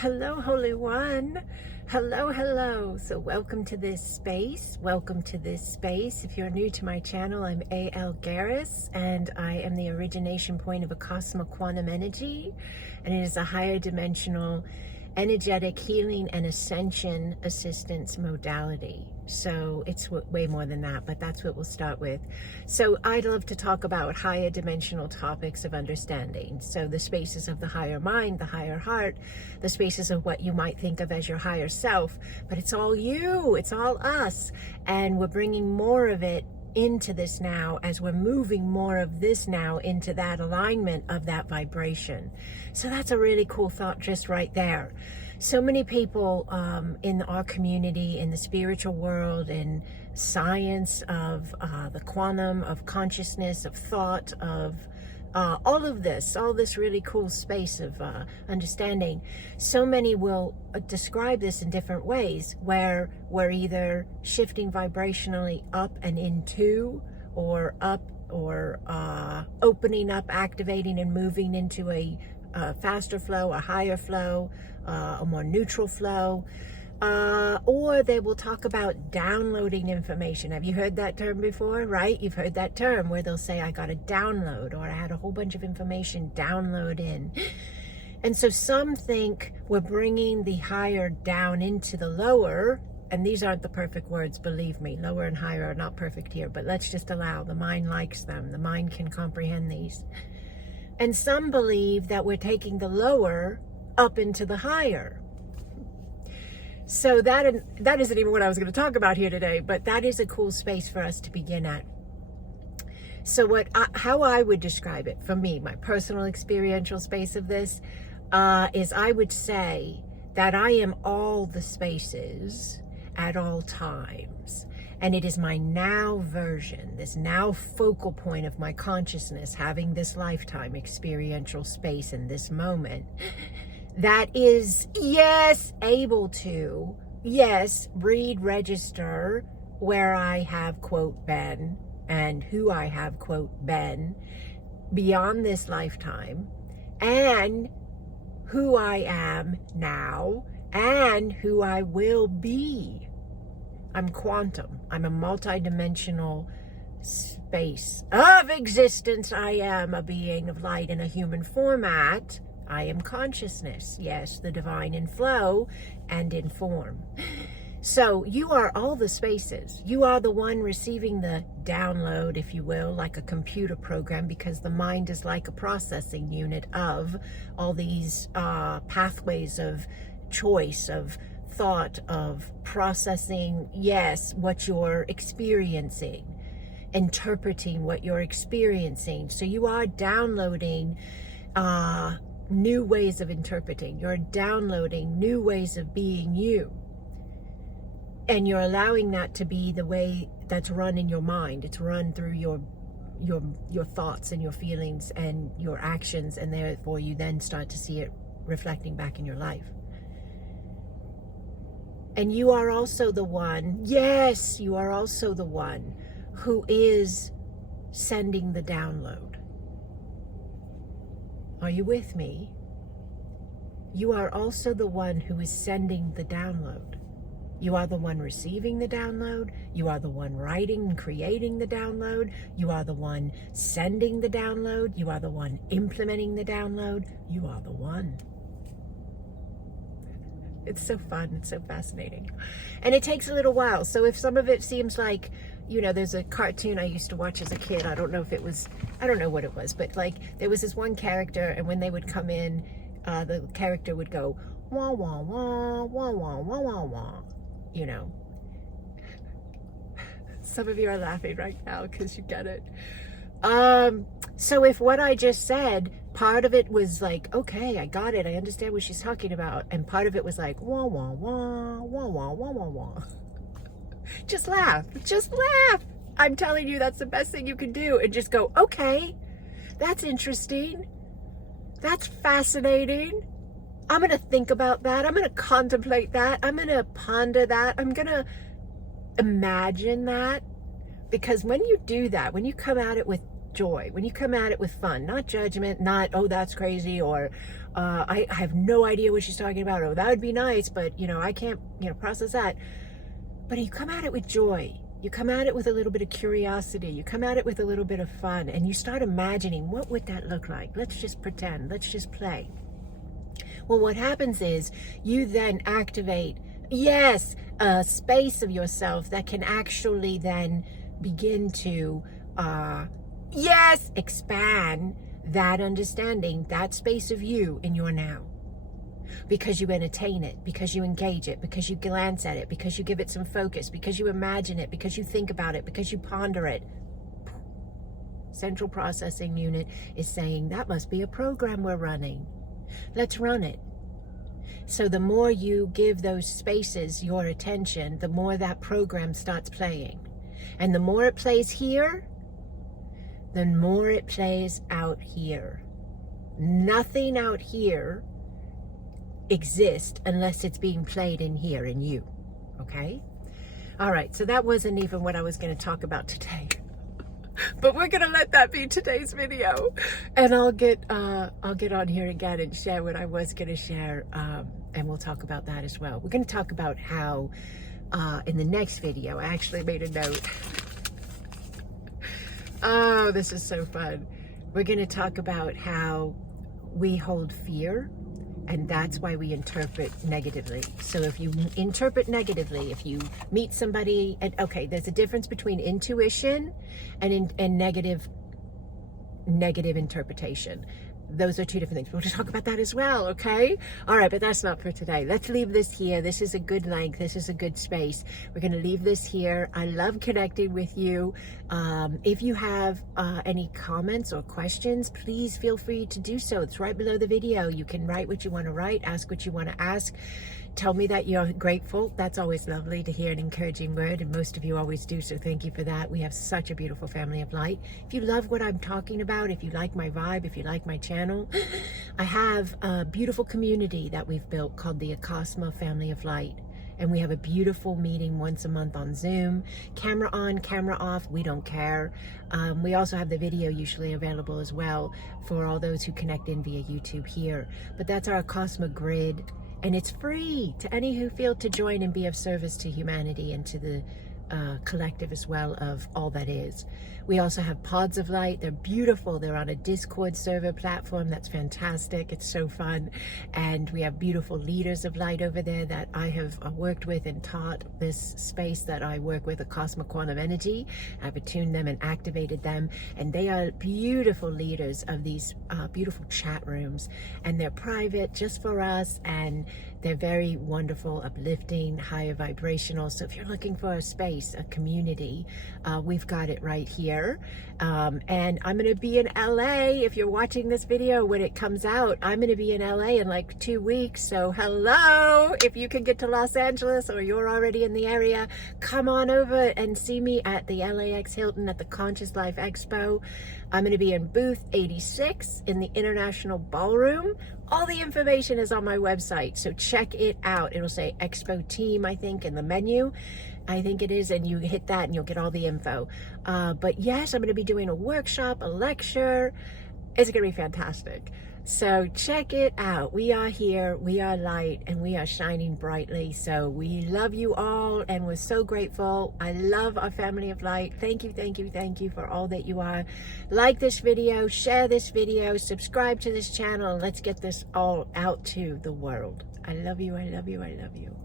Hello, Holy One. Hello, hello. So welcome to this space. Welcome to this space. If you're new to my channel, I'm A.L. Garris, and I am the origination point of Acasma quantum energy, and it is a higher dimensional energetic healing and ascension assistance modality. So it's way more than that, but that's what we'll start with. So I'd love to talk about higher dimensional topics of understanding. So the spaces of the higher mind, the higher heart, the spaces of what you might think of as your higher self, but it's all you, it's all us. And we're bringing more of it into this now as we're moving more of this now into that alignment of that vibration. So that's a really cool thought just right there. So many people in our community, in the spiritual world, in science of the quantum, of consciousness, of thought, of all this really cool space of understanding. So many will describe this in different ways, where we're either shifting vibrationally up and into, or up, or opening up, activating and moving into a faster flow, a higher flow, a more neutral flow. Or they will talk about downloading information. Have you heard that term before, right? You've heard that term where they'll say, I got a download, or I had a whole bunch of information download in. And so some think we're bringing the higher down into the lower, and these aren't the perfect words, believe me. Lower and higher are not perfect here, but let's just allow, the mind likes them. The mind can comprehend these. And some believe that we're taking the lower up into the higher. So that isn't even what I was going to talk about here today, but that is a cool space for us to begin at. So how I would describe it, for me, my personal experiential space of this, is I would say that I am all the spaces at all times. And it is my now version, this now focal point of my consciousness, having this lifetime experiential space in this moment, that is, yes, able to, yes, read, register where I have, quote, been, and who I have, quote, been, beyond this lifetime, and who I am now, and who I will be. I'm quantum. I'm a multidimensional space of existence. I am a being of light in a human format. I am consciousness, yes, the divine in flow and in form. So you are all the spaces. You are the one receiving the download, if you will, like a computer program, because the mind is like a processing unit of all these pathways of choice, of thought, of processing, yes, what you're experiencing, interpreting what you're experiencing. So you are downloading new ways of interpreting. You're downloading new ways of being you. And you're allowing that to be the way that's run in your mind. It's run through your thoughts and your feelings and your actions, and therefore you then start to see it reflecting back in your life. And you are also the one, yes, you are also the one who is sending the download. Are you with me? You are also the one who is sending the download. You are the one receiving the download. You are the one writing and creating the download. You are the one sending the download. You are the one implementing the download. You are the one. It's so fun. It's so fascinating. And it takes a little while. So if some of it seems like, you know, there's a cartoon I used to watch as a kid. I don't know what it was, but like there was this one character, and when they would come in, the character would go, wah, wah, wah, wah, wah, wah, wah, wah, you know. Some of you are laughing right now because you get it. So if what I just said, part of it was like, okay, I got it, I understand what she's talking about, and part of it was like, wah, wah, wah, wah, wah, wah, wah, wah. Just laugh. Just laugh. I'm telling you, that's the best thing you can do. And just go, okay, that's interesting. That's fascinating. I'm going to think about that. I'm going to contemplate that. I'm going to ponder that. I'm going to imagine that. Because when you do that, when you come at it with joy, when you come at it with fun, not judgment, not, oh, that's crazy, or I have no idea what she's talking about, oh, that would be nice, but, I can't, process that. But you come at it with joy. You come at it with a little bit of curiosity. You come at it with a little bit of fun, and you start imagining, what would that look like? Let's just pretend. Let's just play. Well, what happens is you then activate, yes, a space of yourself that can actually then begin to, expand that understanding, that space of you in your now. Because you entertain it, because you engage it, because you glance at it, because you give it some focus, because you imagine it, because you think about it, because you ponder it. Central processing unit is saying, that must be a program we're running. Let's run it. So the more you give those spaces your attention, the more that program starts playing. And the more it plays here, the more it plays out here. Nothing out here exist unless it's being played in here in you. Okay? All right, so that wasn't even what I was going to talk about today. But we're going to let that be today's video. And I'll get on here again and share what I was going to share, and we'll talk about that as well. We're going to talk about how in the next video, I actually made a note. Oh, this is so fun. We're going to talk about how we hold fear, and that's why we interpret negatively. So if you interpret negatively, if you meet somebody, and okay, there's a difference between intuition and negative interpretation. Those are two different things. We'll just talk about that as well, okay? All right, but that's not for today. Let's leave this here. This is a good length. This is a good space. We're going to leave this here. I love connecting with you. If you have any comments or questions, please feel free to do so. It's right below the video. You can write what you want to write, ask what you want to ask. Tell me that you're grateful. That's always lovely to hear an encouraging word, and most of you always do, so thank you for that. We have such a beautiful family of light. If you love what I'm talking about, if you like my vibe, if you like my channel, I have a beautiful community that we've built called the Acasma Family of Light. And we have a beautiful meeting once a month on Zoom. Camera on, camera off, we don't care. We also have the video usually available as well for all those who connect in via YouTube here. But that's our Acasma grid. And it's free to any who feel to join and be of service to humanity and to the collective as well of all that is. We also have pods of light. They're beautiful. They're on a Discord server platform. That's fantastic. It's so fun. And we have beautiful leaders of light over there that I have worked with and taught this space that I work with, Acasma Quantum Energy. I've attuned them and activated them. And they are beautiful leaders of these beautiful chat rooms. And they're private just for us. And they're very wonderful, uplifting, higher vibrational. So if you're looking for a space, a community, we've got it right here. And I'm going to be in LA. If you're watching this video when it comes out, I'm going to be in LA in like 2 weeks. So hello, if you can get to Los Angeles or you're already in the area, come on over and see me at the LAX Hilton at the Conscious Life Expo. I'm going to be in booth 86 in the International Ballroom. All the information is on my website, so check it out. It'll say Expo Team, I think, in the menu. I think it is, and you hit that and you'll get all the info. But yes, I'm going to be doing a workshop, a lecture. It's going to be fantastic. So check it out. We are here, we are light, and we are shining brightly. So we love you all, and we're so grateful. I love our family of light. Thank you, thank you, thank you for all that you are. Like this video, share this video, subscribe to this channel, and let's get this all out to the world. I love you, I love you, I love you.